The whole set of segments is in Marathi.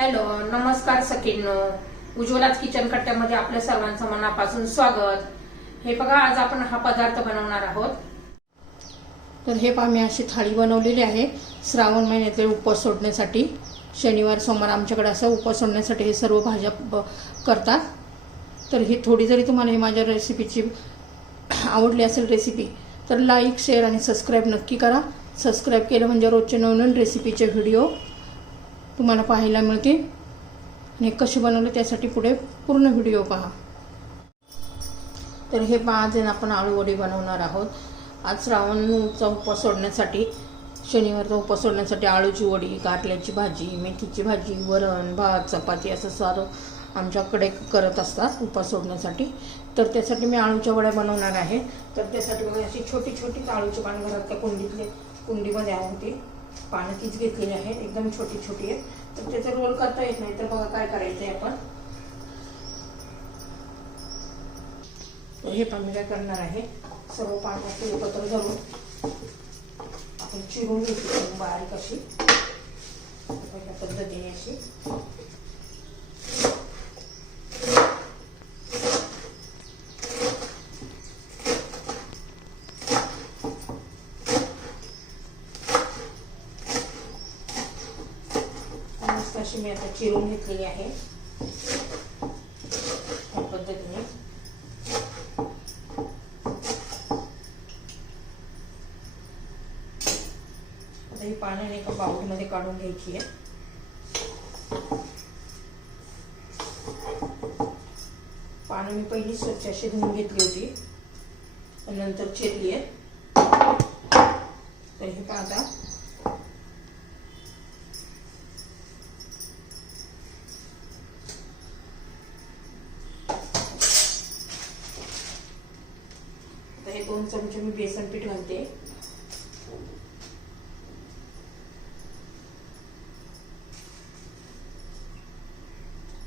हॅलो, नमस्कार सखींनो. उज्ज्वलाच किचन कट्ट्यामध्ये आपल्या सर्वांचं मनापासून स्वागत. हे बघा, आज आपण हा पदार्थ बनवणार आहोत. तर हे पहा, मी अशी थाळी बनवलेली आहे श्रावण महिन्यातले उपवास सोडण्यासाठी. शनिवार सोमवार आमच्याकडे असं उपवास सोडण्यासाठी हे सर्व भाज्या करतात. तर ही थोडी जरी तुम्हाला ही माझ्या रेसिपीची आवडली असेल रेसिपी, तर लाईक शेअर आणि सबस्क्राईब नक्की करा. सबस्क्राईब केलं म्हणजे रोजचे नवनवीन रेसिपीचे व्हिडिओ तुम्हाला पाहायला मिळतील. आणि कशी बनवले त्यासाठी पुढे पूर्ण व्हिडिओ पहा. तर हे पहा, आज आपण आळू वडी बनवणार आहोत. आज श्रावणचा उपवास सोडण्यासाठी, शनिवारचा उपवास सोडण्यासाठी आळूची वडी, कारल्याची भाजी, मेथीची भाजी, वरण भात, चपाती असं सारं आमच्याकडे करत असतात उपवास सोडण्यासाठी. तर त्यासाठी मी आळूच्या वड्या बनवणार आहे. तर त्यासाठी मी अशी छोटी छोटी आळूची पानं घरात त्या कुंडीमध्ये होती, पानं तीच घेतलेली आहे, एकदम छोटी छोटी आहे. तर त्याचा रोल करता येत नाही, तर बघा काय करायचं आहे आपण. तर हे पण मी काय करणार आहे, सर्व पानं एकत्र धरून आपण चिरून घेतली बारीक अशी पहिल्या पद्धतीने अशी. अशी मी आता चिरून घेतलेली आहे या पद्धतीने. आता ही पानं एका बाउलमध्ये काढून घ्यायची आहे. पानं मी पहिली स्वच्छ अशी धुवून घेतली होती, नंतर चिरली आहे. तर हे पाहता, हे 2 चमचे मी बेसन पीठ घालते.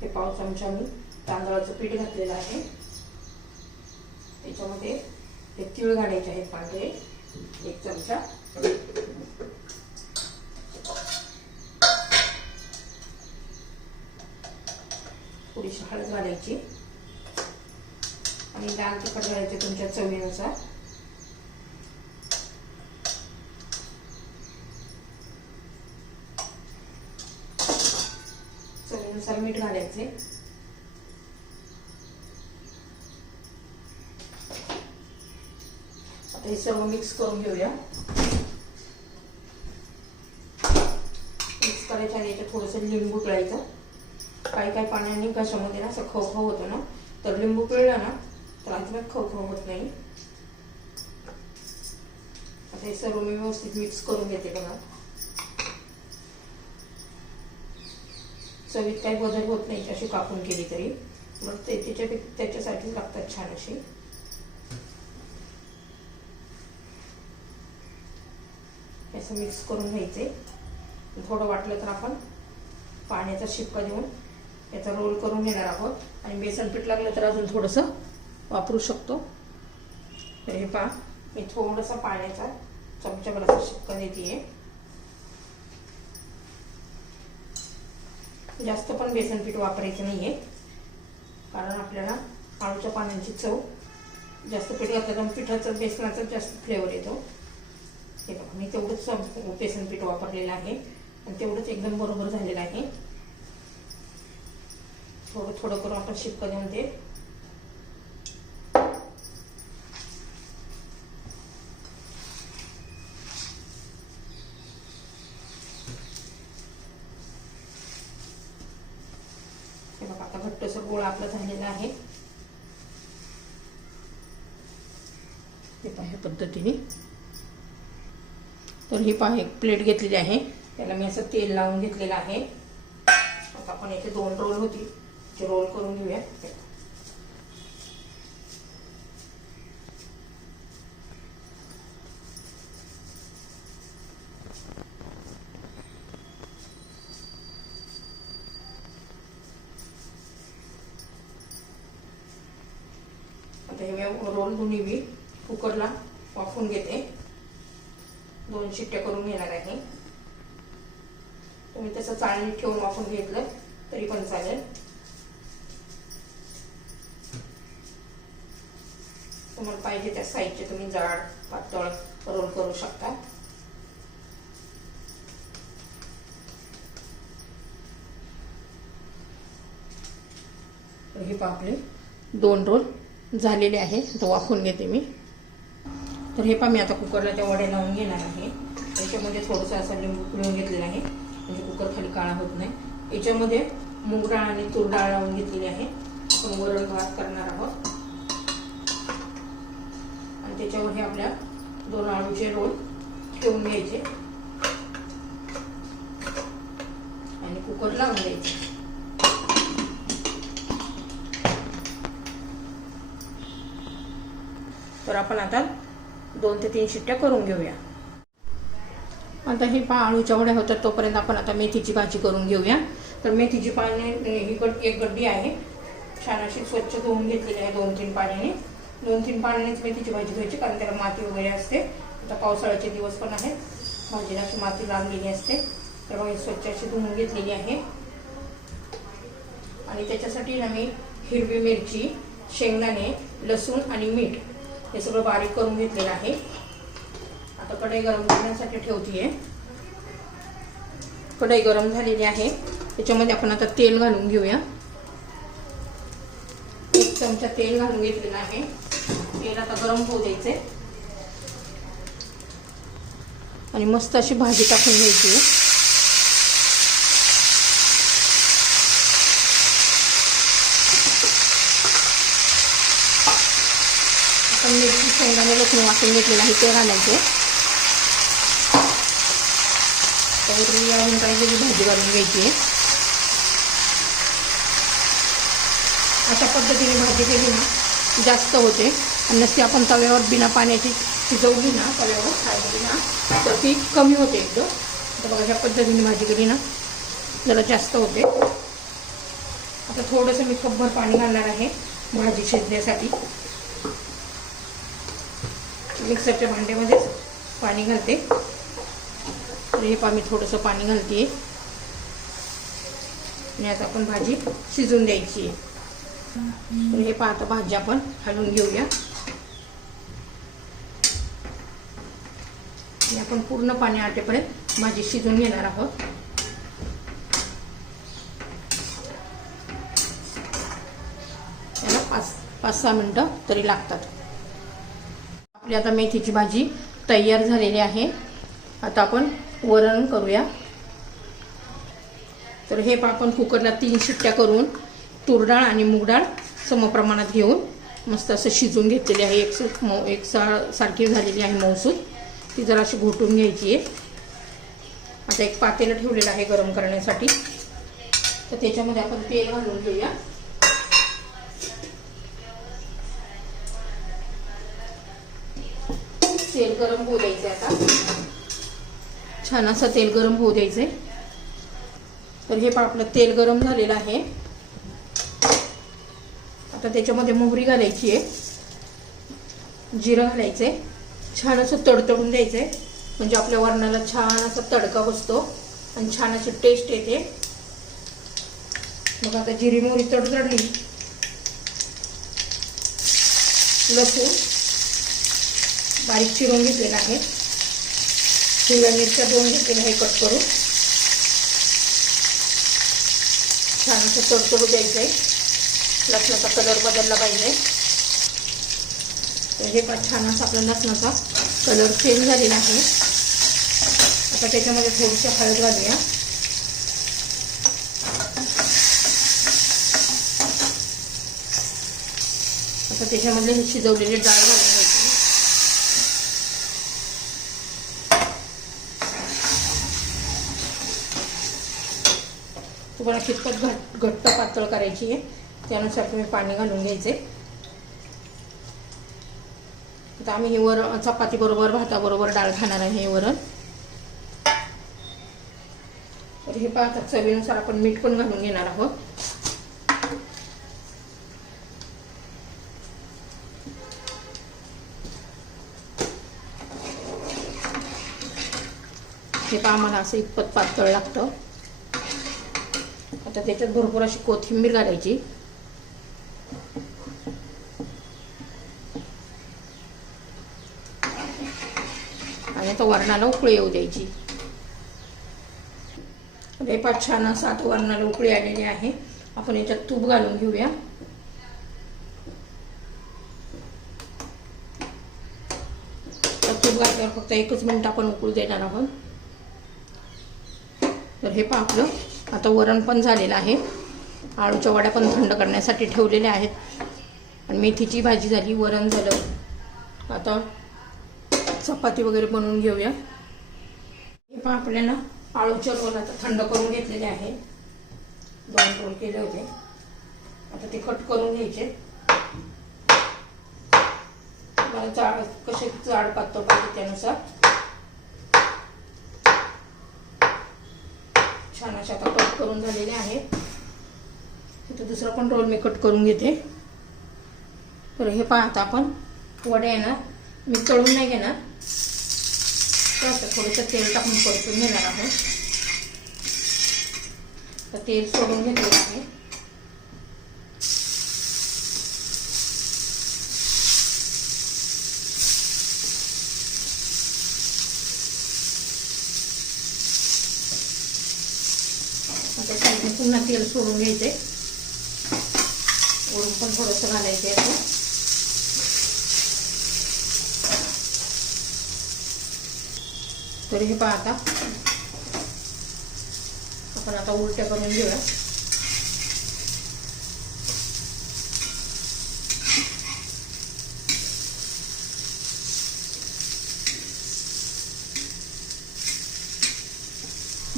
हे 1/2 चमचा मी तांदळाचं पीठ घातलेलं आहे. त्याच्यामध्ये हे तीळ घालायचे आहेत पांढरे 1 चमचा. थोडीशी हळद घालायची आणि लाल तिखट घालायचे तुमच्या चवीनुसार. चवीनुसार मीठ घालायचे. आता हे सर्व मिक्स करून घेऊया. मिक्स करायच्या आणि याच्यात थोडंसं लिंबू पिळायचं. काही पाण्याने कशामध्ये ना असं खवखव होतं ना, तर लिंबू पिळलं ना तर अजिबात खवखव होत नाही. आता हे सर्व मी व्यवस्थित मिक्स करून घेते. बघा, चवीत काही बदल होत नाही अशी कापून केली तरी, मग त्याच्यासाठीच लागतात छान अशी. असं मिक्स करून घ्यायचे. थोडं वाटलं तर आपण पाण्याचा शिपका देऊन याचा रोल करून घेणार आहोत. आणि बेसन पीठ लागलं तर अजून थोडंसं वापरू शकतो. तर हे पहा, मी थोडंसं पाण्याचा चमचाभर असा शिपका देते. जास्त पण बेसन पीठ वापरायचं नाहीये, कारण आपल्याला आळूच्या पानांची चव जास्त पीठ घातलं तर पिठाचा बेसनाचा जास्त फ्लेवर येतो. हे बघा, मी तेवढंच बेसन पीठ वापरलेलं आहे आणि तेवढंच एकदम बरोबर झालेलं आहे. थोडं थोडं करून आपण शिपका देऊन ते बघा. आता घट्टसर गोळा आपला झालेला आहे. हे पहा पद्धतीने. तर ही पहा, एक प्लेट घेतलेली आहे, त्याला मी असं तेल लावून घेतलेलं आहे. आता आपण याचे 2 रोल होती, ते रोल करून घेऊया. आता हे रोल दोन्ही कुकरला वाफवून घेते. 2 शिट्ट्या करून घेणार आहे. तुम्ही तसं चाळणीत ठेवून वाफवून घेतलं तरी पण चालेल. तुम्हाला पाहिजे त्या साईजचे तुम्ही जाड पातळ रोल करू शकता. हे आपले 2 रोल झालेले आहे. तो वाफवून घेते मी. तर हे मी आता कुकरला त्या वड्या लावून घेणार आहे. याच्यामध्ये थोडंसं असं लिंबू पिळून घेतलेलं आहे म्हणजे कुकर खाली काळा होत नाही. याच्यामध्ये मूग डाळ आणि तूर डाळ लावून घेतलेली आहे. आपण वरण भात करणार आहोत आणि त्याच्यावर हे आपल्या 2 आळूचे रोल ठेवून घ्यायचे आणि कुकर लावून द्यायचे. तर आपण आता 2 ते 3 शिट्ट्या करून घेऊया. आता हे आळूच्या वड्या होतात तोपर्यंत आपण आता मेथीची भाजी करून घेऊया. तर मेथीची पाने ही एक गड्डी आहे, छान अशी स्वच्छ धुवून घेतलेली आहे 2-3 पाण्याने. 2-3 पाण्यानेच मेथीची भाजी घ्यायची कारण त्याला माती वगैरे असते. आता पावसाळ्याचे दिवस पण आहेत, भाजीला अशी माती लागलेली असते. तर मग स्वच्छ अशी धुवून घेतलेली आहे. आणि त्याच्यासाठी मी हिरवी मिरची, शेंगदाणे, लसूण आणि मीठ हे सगळं बारीक करून घेतलेलं आहे. आता कढई गरम करण्यासाठी ठेवतीये. कढई गरम झालेली आहे. त्याच्यामध्ये आपण आता तेल घालून घेऊया. 1 चमचा तेल घालून घेतलेलं आहे. तेल आता गरम होऊ द्यायचे आणि मस्त अशी भाजी टाकून घ्यायची. आपण मिरची, शेंगदाणे, लसूण वाटून घेतलेलं आहे ते घालायचे. तर या मिनिटाची भाजी घालून घ्यायची. अशा पद्धतीने भाजी केली ना जास्त होते आणि नसते आपण तव्यावर बिना पाण्याची शिजवली ना तव्यावर खायची ना तर ती कमी होते एकदम. तर बघा अशा पद्धतीने भाजी केली ना जरा जास्त होते. आता थोडंसं मी कपभर पाणी घालणार आहे भाजी शिजण्यासाठी. मिक्सरच्या भांड्यामध्येच पाणी घालते. तर हे मी थोडंसं पाणी घालते आणि आता आपण भाजी शिजून द्यायची आहे. तर हे आता भाजी आपण घालून घेऊया. आणि आपण पूर्ण पाणी आटेपर्यंत भाजी शिजून घेणार आहोत. याला 5-6 मिनिटं तरी लागतात. आपली आता मेथीची भाजी तयार झालेली आहे. आता आपण वरण करूया. तर हे आपण कुकरला 3 शिट्ट्या करून तूर डाळ आणि मूग डाळ समप्रमाणात घेऊन मस्त असं शिजून घेतलेली आहे. एक सारखी झालेली आहे मऊसूत. ती जरा अशी घोटून घ्यायची आहे. आता एक पातेलं ठेवलेलं आहे गरम करण्यासाठी. तर त्याच्यामध्ये आपण तेल घालून घेऊया. तेल गरम होऊ द्यायचे. आता छान असं तेल गरम होऊ द्यायचे. तर हे आपलं तेल गरम झालेलं आहे. आता त्याच्यामध्ये मोहरी घालायची आहे, जिरं घालायचे, छान असं तडतडून द्यायचंय म्हणजे आपल्या वरणाला छान असा तडका बसतो आणि छान अशी टेस्ट येते. मग आता जिरी मोहरी तडतडली, लसूण बारीक चिरून घेतलेला आहे, शिमला मिरच्या 2 घेतलेल्या आहे कट करून. छान असं तडतडू द्यायचं आहे. लसणाचा कलर बदलला पाहिजे. तर हे पण छान असा आपला लसणाचा कलर चेंज झालेला आहे. आता त्याच्यामध्ये थोडीशी हळद घालूया. आता त्याच्यामध्ये हे शिजवलेली डाळ घालून घ्यायची. तुम्हाला कितपत घट्ट पातळ करायची आहे त्यानुसार तुम्ही पाणी घालून घ्यायचे. आता आम्ही हे वरण चपाती बरोबर भाताबरोबर डाळ खाणार आहे हे वरण. तर हे आता चवीनुसार आपण मीठ पण घालून घेणार आहोत. हे आम्हाला असं इतपत पातळ लागतं. आता त्याच्यात भरपूर अशी कोथिंबीर घालायची. आणि आता वरणाला उकळी येऊ द्यायची. हे पहा छान असं आता वरणाला उकळी आलेली आहे. आपण याच्यात तूप घालून घेऊया. तूप घातल्यावर फक्त 1 मिनिट आपण उकळू देणार आहोत. तर हे पहा आपलं आता वरण पण झालेलं आहे. आळूच्या वड्या पण थंड करण्यासाठी ठेवलेल्या आहेत. आणि मेथीची भाजी झाली, वरण झालं. आता चपाती वगैरे बनवून घेऊया. हे पहा आपल्याला आळूचे रोल आता थंड करून घेतलेले आहे. 2 रोल केले होते. आता ते कट करून घ्यायचे. मला कसे जाड पातळ पाहिजे त्यानुसार. छान अशा आता कट करून झालेले आहे. इथे दुसरा पण रोल मी कट करून घेते. तर हे पहा आता आपण वडे आहे ना, मी तळून नाही घेणार, तर थोडंसं तेल टाकून परतून घेणार आहोत. तर तेल सोडून घेतलेलं आहे. आता साईडने पुन्हा तेल सोडून घ्यायचे. वरून पण थोडंसं घालायचे आहे. तर हे पहा आता आपण आता उलट्या करून घेऊया.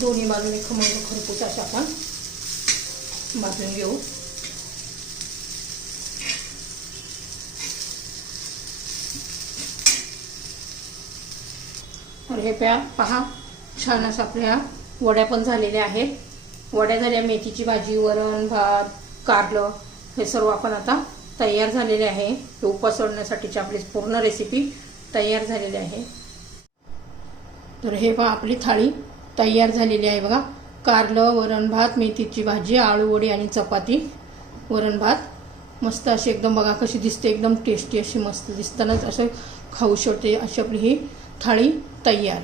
दोन्ही बाजूने खमंग खरपूस अशा आपण भाजून घेऊ. तर हे पहा छान असं आपल्या वड्या पण झालेल्या आहेत. वड्या झाल्या, मेथीची भाजी, वरण भात, कारलं हे सर्व आपण आता तयार झालेले आहे. हे उपवास सोडण्यासाठीची आपली पूर्ण रेसिपी तयार झालेली आहे. तर हे पहा आपली थाळी तयार झालेली आहे बघा. कारलं, वरण भात, मेथीची भाजी, आळू वडी आणि चपाती, वरण भात मस्त अशी एकदम बघा कशी दिसते. एकदम टेस्टी अशी मस्त दिसतानाच असं खाऊ शकते अशी आपली ही थाळी तयार.